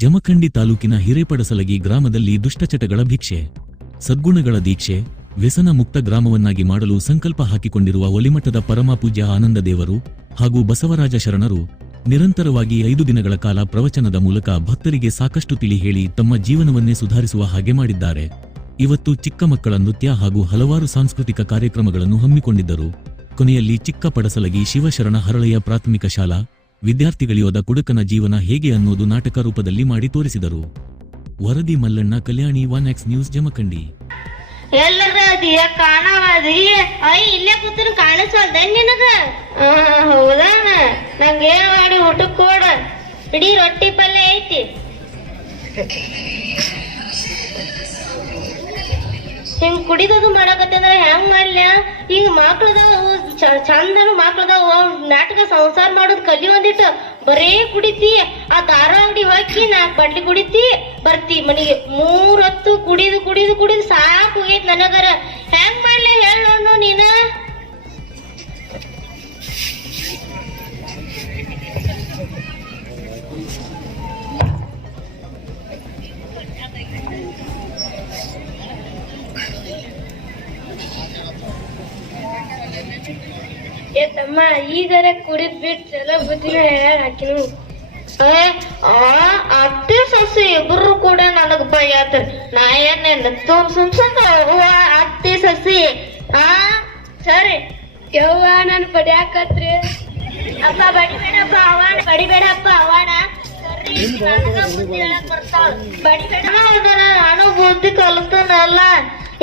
ಜಮಖಂಡಿ ತಾಲೂಕಿನ ಹಿರೇಪಡಸಲಗಿ ಗ್ರಾಮದಲ್ಲಿ ದುಷ್ಟಚಟಗಳ ಭಿಕ್ಷೆ, ಸದ್ಗುಣಗಳ ದೀಕ್ಷೆ, ವ್ಯಸನ ಮುಕ್ತ ಗ್ರಾಮವನ್ನಾಗಿ ಮಾಡಲು ಸಂಕಲ್ಪ ಹಾಕಿಕೊಂಡಿರುವ ಒಲಿಮಠದ ಪರಮಪೂಜ್ಯ ಆನಂದದೇವರು ಹಾಗೂ ಬಸವರಾಜ ಶರಣರು ನಿರಂತರವಾಗಿ 5 ದಿನಗಳ ಕಾಲ ಪ್ರವಚನದ ಮೂಲಕ ಭಕ್ತರಿಗೆ ಸಾಕಷ್ಟು ತಿಳಿ ಹೇಳಿ ತಮ್ಮ ಜೀವನವನ್ನೇ ಸುಧಾರಿಸುವ ಹಾಗೆ ಮಾಡಿದ್ದಾರೆ. ಇವತ್ತು ಚಿಕ್ಕ ಮಕ್ಕಳ ನೃತ್ಯ ಹಾಗೂ ಹಲವಾರು ಸಾಂಸ್ಕೃತಿಕ ಕಾರ್ಯಕ್ರಮಗಳನ್ನು ಹಮ್ಮಿಕೊಂಡಿದ್ದರು. ಕೊನೆಯಲ್ಲಿ ಚಿಕ್ಕ ಪಡಸಲಗಿ ಶಿವಶರಣ ಹರಳಯ್ಯ ಪ್ರಾಥಮಿಕ ಶಾಲಾ ವಿದ್ಯಾರ್ಥಿಗಳಿಯೋದ ಕುಡುಕನ ಜೀವನ ಹೇಗೆ ಅನ್ನೋದು ನಾಟಕ ರೂಪದಲ್ಲಿ ಮಾಡಿ ತೋರಿಸಿದರು. ವರದಿ ಮಲ್ಲಣ್ಣ, ಕಲ್ಯಾಣಿ, 1X ನ್ಯೂಸ್, ಜಮಖಂಡಿ. ಎಲ್ಲರದಿಯ ಕಾಣವಾದಿ ಇಲ್ಲೇ ಕೂತ್ರು ಕಾಣಿಸಲ್ದ ನಿನಗ? ಹೌದಾ, ನಂಗೆ ಏನ್ ಮಾಡಿ ಊಟಕ್ಕೆ ಕೊಡ. ಇಡೀ ರೊಟ್ಟಿ ಪಲ್ಯ ಐತಿ. ಹಿಂಗ್ ಕುಡಿದದು ಮಾಡಕತ್ತಂದ್ರ ಹೆಂಗ್ ಮಾಡ್ಲ? ಈಗ ಮಕ್ಳದಾವ ಚಂದನು ಮಕ್ಳದಾವ, ನಾಟಕ ಸಂಸಾರ ಮಾಡೋದ್ ಕಲಿ ಒಂದಿಟ್ಟು. ಬರೇ ಕುಡಿತಿ, ಆ ದಾರ ಅಂಗಡಿ ಹೋಗಿ 4 ಬಾಟ್ಲಿ ಕುಡಿತಿ, ಬರ್ತಿ ಮನಿಗೆ. 3 ಹೊತ್ತು ಕುಡಿದು ಕುಡಿದು ಕುಡಿದು ಸಾಕು ಹೋಗೈತ್ ನನಗರ. ಹೆಂಗ್ ಮಾಡ್ಲಿ ಹೇಳೋಣ ನೀನ? ತಮ್ಮ ಈಗರ ಕುಡಿದ್ ಬಿಟ್ಟು ಚಲೋ ಬುದ್ಧಿನ ಹಾಕಿನು. ಅತ್ತೆ ಸೊಸೆ ಇಬ್ರು ಕೂಡ ನನಗ್ ಭಯ ಆತರ. ನಾ ಏನೇನು ಅತ್ತೆ ಸೊಸೆ ಸರಿ ಯವ್ವ ನನ್ ಬಡಿಯಾಕತ್ರಿ. ಅಪ್ಪ ಬಡಿಬೇಡಪ್ಪ ಅವನ, ಬಡಿಬೇಡಪ್ಪ ಅವನ. ನಾನು ಬುದ್ಧಿ ಕಲ್ತನಲ್ಲ,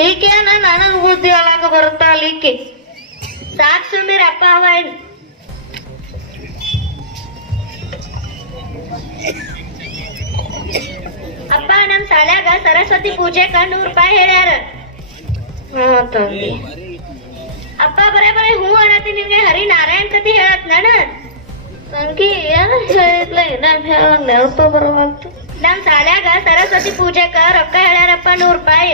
ಈಕೇನ ನನಗ್ ಬುದ್ಧಿ ಹೇಳಕ ಬರುತ್ತಾಳ ಈಕೆ. ಸಾಕ್ ಸುಮ್ಮಿರಪ್ಪ ಅವ. ಅಪ್ಪ ನಮ್ ಶಾಲ್ಯಾಗ ಸರಸ್ವತಿ ಪೂಜೆಕ 100 ರೂಪಾಯಿ ಹೇಳ್ಯಾರ. ತಂದಿ ಅಪ್ಪ ಬರೇ ಹೂ ಅನ್ನತಿ. ನಿಮ್ಗೆ ಹರಿನಾರಾಯಣ್ ಕತಿ ಹೇಳತ್ ನಾನ. ನನ್ಗೆ ಏನು ಹೇಳಿದ್ಲ, ನೆನಪ ಬರುವಂತ. ನಮ್ ಶಾಲ್ಯಾಗ ಸರಸ್ವತಿ ಪೂಜೆಕ ರೊಕ್ಕ ಹೇಳ್ಯಾರಪ್ಪ 100 ರೂಪಾಯಿ.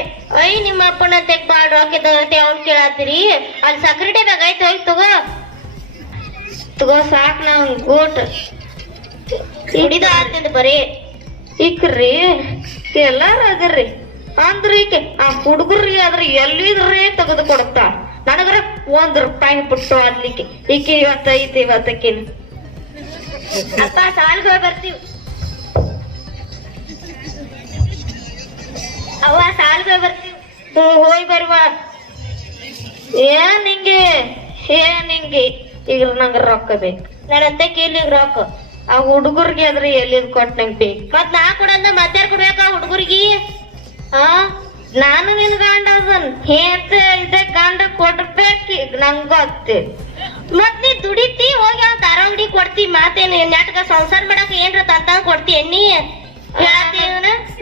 ನಿಮ್ಮ ಅಪ್ಪನ ತೆಗ್ ಬಾಳ್ ರೊಕ್ಕ ಇದ್ದತಿ ಅವ್ನ್ ಕೇಳತ್ತೀರಿ. ಅಲ್ಲಿ ಸಕ್ರೆಟೆ ಬೇಕಾಯ್ತು, ಹೋಗಿ ತಗೋ ಸಾಕ್. ನಾವ್ ಗೋಟ್ ಹಿಡಿದ ಆತಿದ್ ಬರೀ ಇಕ್ರಿ ಎಲ್ಲಾರ ಅದರ್ರಿ ಅಂದ್ರ ಈಕೆ ಆ ಹುಡುಗರ್ರಿ ಆದ್ರ ಎಲ್ಲಿದ್ರಿ ತೆಗೆದು ಕೊಡ್ತಾ. ನನಗರ 1 ರೂಪಾಯಿ ಬಿಟ್ಟು ಅದ್ಲಿಕ್ಕೆ ಈಕೆ ಇವತ್ತಕ್ಕಿನ. ಅಪ್ಪ ಸಾಲ್ಗ ಹೋಗಿ ಬರ್ತೀವಿ. ಅವ್ವ ಸಾಲ್ಗ ಬರ್ತೀವಿ. ಹೋಗಿ ಬರುವ. ಏನ್ ಹಿಂಗೆ ಈಗ ನಂಗ ರೊಕ್ಕ ಬೇಕು. ನನ್ನಂತ ಕೀಲಿಗ್ ರೊಕ್ಕ. ಆ ಹುಡುಗರ್ಗೆ ಆದ್ರೆ ಎಲ್ಲಿದ್ ಕೊಟ್ ನಂಗ್ ಬೇಕು. ಮತ್ ನಾ ಕೊಡಂದ ಮತ್ತಾರ ಕೊಡ್ಬೇಕ ಆ ಹುಡುಗರ್ಗಿ? ನಾನು ನಿನ್ ಗಂಡ ಅದನ್ ಇದೇ ಗಂಡ ಕೊಡ್ಬೇಕಿ ನಂಗ್ ಗೊತ್ತ. ಮತ್ ನೀ ದುಡಿತಿ ಹೋಗಿ ಆ ದಾರ ಅಂಗಡಿ ಕೊಡ್ತಿ. ಮಾತೇನು ನಾಟಕ ಸಂಸಾರ ಮಾಡಕ್ ಏನ್ರ ತಂತ ಕೊಡ್ತಿ ಎಣ್ಣಿ?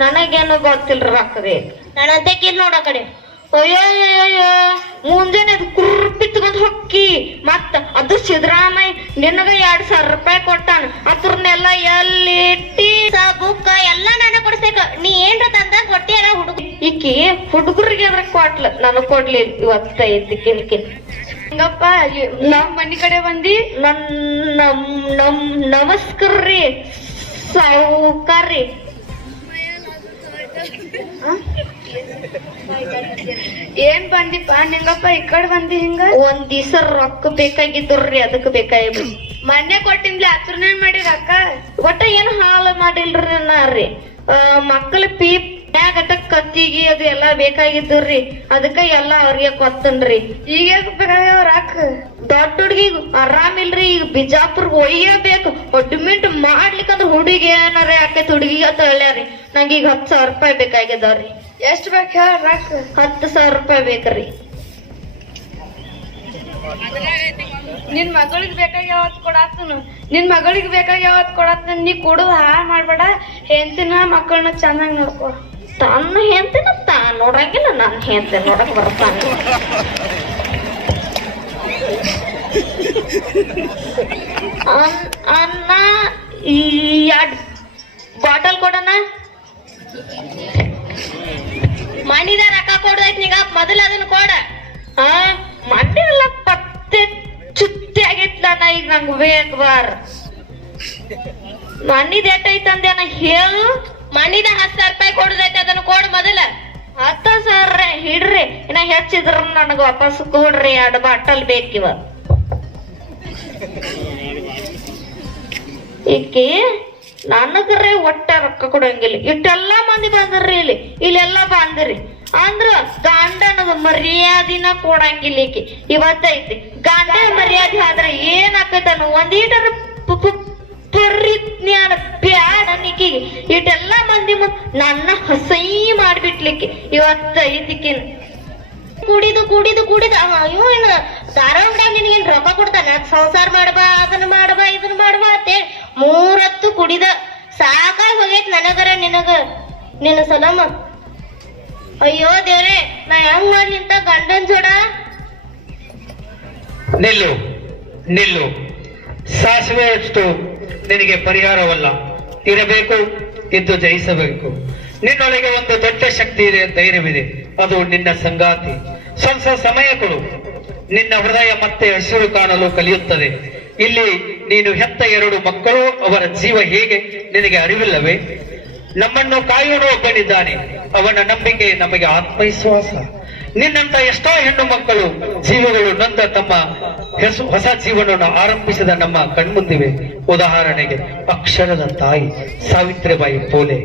ನನಗೇನು ಗೊತ್ತಿಲ್ರಿ ರೊಕ್ಕ ಬೇಕು. ನನ್ನಂತ ಕೀಲ್ ನೋಡ ಕಡೆ. ಅಯ್ಯೋ ಮುಂಜಾನೆ ಕುರ್ಪಿತ್ಕೊಂಡ್ ಹೊಕ್ಕಿ. ಮತ್ತ ಅದು ಸಿದ್ದರಾಮಯ್ಯ ನಿನಗ 2,000 ರೂಪಾಯಿ ಕೊಟ್ಟಾನ. ಅದ್ರನ್ನೆಲ್ಲ ಎಲ್ಲಿ ಬುಕ್ಕ ಎಲ್ಲ ನನಗ್ ಕೊಡ್ಸೇಕ. ನೀ ಏನ್ರ ತಂದ ಕೊಟ್ಟಿಯಲ್ಲ ಹುಡುಗ. ಈಕಿ ಹುಡುಗರಿಗೆ ಅದ್ರ ಕೊಟ್ಲ, ನನಗ್ ಕೊಡ್ಲಿ. ಇವತ್ತೈತಿ ಕಿಲ್ಕಿ ಹಿಂಗಪ್ಪ. ನಮ್ ಮನಿ ಕಡೆ ಬಂದಿ. ನಮಸ್ಕಾರ್ರಿ ಸಾವುಕಾರ್ರಿ. ಏನ್ ಬಂದಿಪ್ಪ ನಿಂಗಪ್ಪ ಈ ಕಡೆ ಬಂದಿ? ಹಿಂಗ ಒಂದ್ ದಿವ್ಸ ರೊಕ್ಕ ಬೇಕಾಗಿದ್ರಿ, ಅದಕ್ಕೆ ಬೇಕಾಗಿ ಮೊನ್ನೆ ಕೊಟ್ಟಿನ್ಲಿ. ಹತ್ರನೇ ಮಾಡಿರ ಅಕ್ಕ? ಒಟ್ಟ ಏನ್ ಹಾಳು ಮಾಡಿಲ್ರಿ ನಾರಿ. ಮಕ್ಕಳ ಪೀಪ್ ಗಟ್ಟ ಕತ್ತಿಗಿ ಅದು ಎಲ್ಲಾ ಬೇಕಾಗಿದ್ರಿ, ಅದಕ್ಕ ಎಲ್ಲಾ ಅವ್ರಿಗೆ ಕೊತ್ತನ್ರಿ. ಈಗ ಬೇಕಾಗ್ಯಾವ್ರ ಅಕ್ಕ? ದೊಡ್ಡ ಹುಡ್ಗಿ ಆರಾಮಿಲ್ರಿ. ಈಗ ಬಿಜಾಪುರ್ ಒಯ್ಯಬೇಕು. ಅಡ್ಮಿಟ್ ಮಾಡ್ಲಿಕ್ಕಂದ್ರ ಹುಡುಗಿ ಏನಾರ ಆಕೈತಿ ಹುಡುಗಿ ಅಂತ ಹೇಳ್ಯಾರಿ. ನಂಗೀಗ 10,000 ರೂಪಾಯಿ ಬೇಕಾಗ್ಯದವ್ರಿ. ಎಷ್ಟ್ ಬೇಕು ಹೇಳ್ರ ಅಕ್ಕ? 10,000 ರೂಪಾಯಿ ಬೇಕ್ರಿ. ನಿನ್ ಮಗಳಿಗೆ ಬೇಕಾಗಿ ಯಾವತ್ ಕೊಡಾತನು. ನಿನ್ ಮಗಳಿಗೆ ಬೇಕಾಗಿ ಯಾವತ್ ಕೊಡಾತನ. ನೀ ಕೊಡೋದು ಹಾಳು ಮಾಡ್ಬೇಡ. ಹೆಂಡತಿನ ಮಕ್ಕಳನ್ನ ಚೆನ್ನಾಗಿ ನೋಡ್ಕೊ. ತನ್ನ ಹೆಂಡತಿನ ನೋಡಂಗಿಲ್ಲ, ನನ್ನ ಹೆಂಡತಿ ನೋಡಕ್ ಬರ್ತಾನೆ. ಅನ್ನ 2 ಬಾಟಲ್ ಕೊಡೋಣ. ಮನಿದ ರೊಕ್ಕ ಕೊಡೈತಿ ನೀಗ, ಮೊದಲ ಅದನ್ನ ಕೊಡ. ಮಂಡಿ ಎಲ್ಲ ಪತ್ತೆ ಚುತ್ತಿ ಆಗೈತ್ಲ. ಈಗ ನಂಗೆ ಬೇಕು ಬಾರ. ಮಣ್ಣಿದ ಎಟ್ಟೈತಂದೇನ ಹೇಳು. ಮಣ್ಣಿದ 10,000 ರೂಪಾಯಿ ಕೊಡುದೈತೆ, ಅದನ್ನ ಕೊಡು ಮೊದಲ. 10,000 ಹಿಡ್ರಿ, ಇನ್ನ ಹೆಚ್ಚಿದ್ರ ನನಗ ವಾಪಸ್ ಕೊಡ್ರಿ. 2 ಬಾಟಲ್ ಬೇಕಿವ. ಈಕಿ ನನಗ್ರೆ ಒಟ್ಟ ರೊಕ್ಕ ಕೊಡಂಗಿಲ್ಲ. ಇಟ್ಟೆಲ್ಲಾ ಮಂದಿ ಬಂದ್ರಿ ಇಲ್ಲೆಲ್ಲಾ ಬಂದ್ರಿ ಅಂದ್ರ ಗಂಡನದ ಮರ್ಯಾದಿನ ಕೊಡಂಗಿಲ್ಲ ಈಕಿ. ಇವತ್ತೈತಿ ಗಂಡ ಮರ್ಯಾದೆ ಆದ್ರೆ ಏನ್ ಆಕೈತನು ಒಂದೀಟರ ಪರಿಜ್ಞಾನ ಬ್ಯಾಡ ನಿಕ್ಕಿಗೆ. ಇಟ್ಟೆಲ್ಲಾ ಮಂದಿ ನನ್ನ ಹಸೈ ಮಾಡ್ಬಿಟ್ಲಿಕ್ಕೆ ಇವತ್ತೈತಿಕಿನ. ಕುಡಿದು ಕುಡಿದು ಕುಡಿದು ಅಯ್ಯೋ ಇನ್ನು ಧಾರಾವಾಡ ನಿನಗೇನ್ ರೊಕ್ಕ ಕೊಡ್ತಾನ? ಸಂಸಾರ ಮಾಡಬಾ, ಅದನ್ನ ಮಾಡಬಾ, ಇದನ್ನ ಮಾಡಬಾ ಅಂತೇಳಿ 3 ಹೊತ್ತು ಕುಡಿದ ಸಾಕಾಗಿ ಹೋಗೈತ್ ನನಗರ ನಿನ್ನ ಸಲಮ. ಅಯ್ಯೋ ದೇವ್ರೆ, ನಾ ಹೆಂಗ್ ಮಾಡ್ಲಿ ಇಂತ ಗಂಡನ್ ಜೋಡ? ನಿಲ್ಲು ನಿಲ್ಲು. ಸಾಸಿವೆ ಅಷ್ಟು ನಿನಗೆ ಪರಿಹಾರವಲ್ಲ. ಇರಬೇಕು, ಇದ್ದು ಜಯಿಸಬೇಕು. ನಿನ್ನೊಳಗೆ ಒಂದು ದೊಡ್ಡ ಶಕ್ತಿ ಇದೆ, ಧೈರ್ಯವಿದೆ. ಅದು ನಿನ್ನ ಸಂಗಾತಿ. ಸ್ವಲ್ಪ ಸಮಯ ಕೊಡು, ನಿನ್ನ ಹೃದಯ ಮತ್ತೆ ಹಸಿರು ಕಾಣಲು ಕಲಿಯುತ್ತದೆ. ಇಲ್ಲಿ ನೀನು ಹೆತ್ತ 2 ಮಕ್ಕಳು, ಅವರ ಜೀವ ಹೇಗೆ ನಿನಗೆ ಅರಿವಿಲ್ಲವೇ? ನಮ್ಮನ್ನು ಕಾಯೋನು ಒಬ್ಬನಿದ್ದಾನೆ, ಅವನ ನಂಬಿಕೆ ನಮಗೆ ಆತ್ಮವಿಶ್ವಾಸ. ನಿನ್ನಂತ ಎಷ್ಟೋ ಹೆಣ್ಣು ಮಕ್ಕಳು ಜೀವಗಳು ನೊಂದ ತಮ್ಮ ಹೊಸ ಜೀವನವನ್ನು ಆರಂಭಿಸಿದ ನಮ್ಮ ಕಣ್ಮುಂದಿವೆ. ಉದಾಹರಣೆಗೆ ಅಕ್ಷರದ ತಾಯಿ ಸಾವಿತ್ರಿಬಾಯಿ ಪೋಲೆ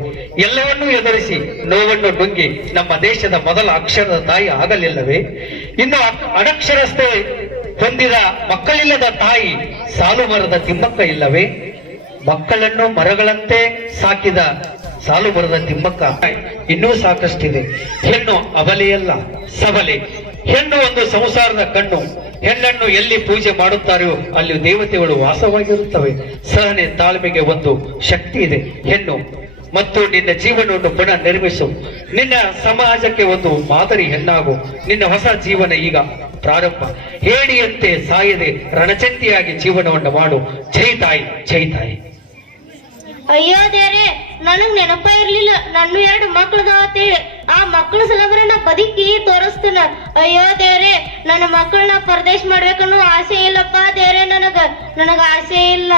ಎಲ್ಲವನ್ನೂ ಎದುರಿಸಿ ನೋವನ್ನು ನುಂಗಿ ನಮ್ಮ ದೇಶದ ಮೊದಲ ಅಕ್ಷರದ ತಾಯಿ ಆಗಲಿಲ್ಲವೇ? ಇನ್ನು ಅನಕ್ಷರಸ್ಥೆ ಹೊಂದಿದ ಮಕ್ಕಳಿಲ್ಲದ ತಾಯಿ ಸಾಲು ಮರದ ತಿಮ್ಮಕ್ಕ ಇಲ್ಲವೇ? ಮಕ್ಕಳನ್ನು ಮರಗಳಂತೆ ಸಾಕಿದ ಸಾಲು ಮರದ ತಿಮ್ಮಕ್ಕ ಇನ್ನೂ ಸಾಕಷ್ಟಿದೆ. ಹೆಣ್ಣು ಅಬಲೆಯಲ್ಲ, ಸಬಲೆ. ಹೆಣ್ಣು ಒಂದು ಸಂಸಾರದ ಕಣ್ಣು. ಹೆಣ್ಣನ್ನು ಎಲ್ಲಿ ಪೂಜೆ ಮಾಡುತ್ತಾರೆಯೋ ಅಲ್ಲಿ ದೇವತೆಗಳು ವಾಸವಾಗಿರುತ್ತವೆ. ಸಹನೆ, ತಾಳ್ಮೆಗೆ ಒಂದು ಶಕ್ತಿ ಇದೆ. ಹೆಣ್ಣು ಮತ್ತು ನಿನ್ನ ಜೀವನವನ್ನು ಪುನಃ ನಿರ್ಮಿಸು. ನಿನ್ನ ಸಮಾಜಕ್ಕೆ ಒಂದು ಮಾದರಿ ಹೆಣ್ಣಾಗು. ನಿನ್ನ ಹೊಸ ಜೀವನ ಈಗ ಪ್ರಾರಂಭ. ಹೇಡಿಯಂತೆ ಸಾಯದೆ ರಣಚಂಡಿಯಾಗಿ ಜೀವನವನ್ನು ಮಾಡು. ಜೈ ತಾಯಿ, ಜೈ ತಾಯಿ. ಅಯ್ಯೋ ದೇವ್ರೆ, ನನಗ್ ನೆನಪ ಇರ್ಲಿಲ್ಲ ನನ್ನ 2 ಮಕ್ಳದಾವತ್ತೇಳಿ. ಆ ಮಕ್ಳ ಸಲಬ್ರ ನಾ ಬದುಕಿ ತೋರಿಸ್ತೇನ. ಅಯ್ಯೋ ದೇವ್ರೆ, ನನ್ನ ಮಕ್ಕಳನ್ನ ಪರದೇಶ ಮಾಡ್ಬೇಕನ್ನೋ ಆಸೆ ಇಲ್ಲಪ್ಪ ದೇವ್ರೆ. ನನಗ ಆಸೆ ಇಲ್ಲ.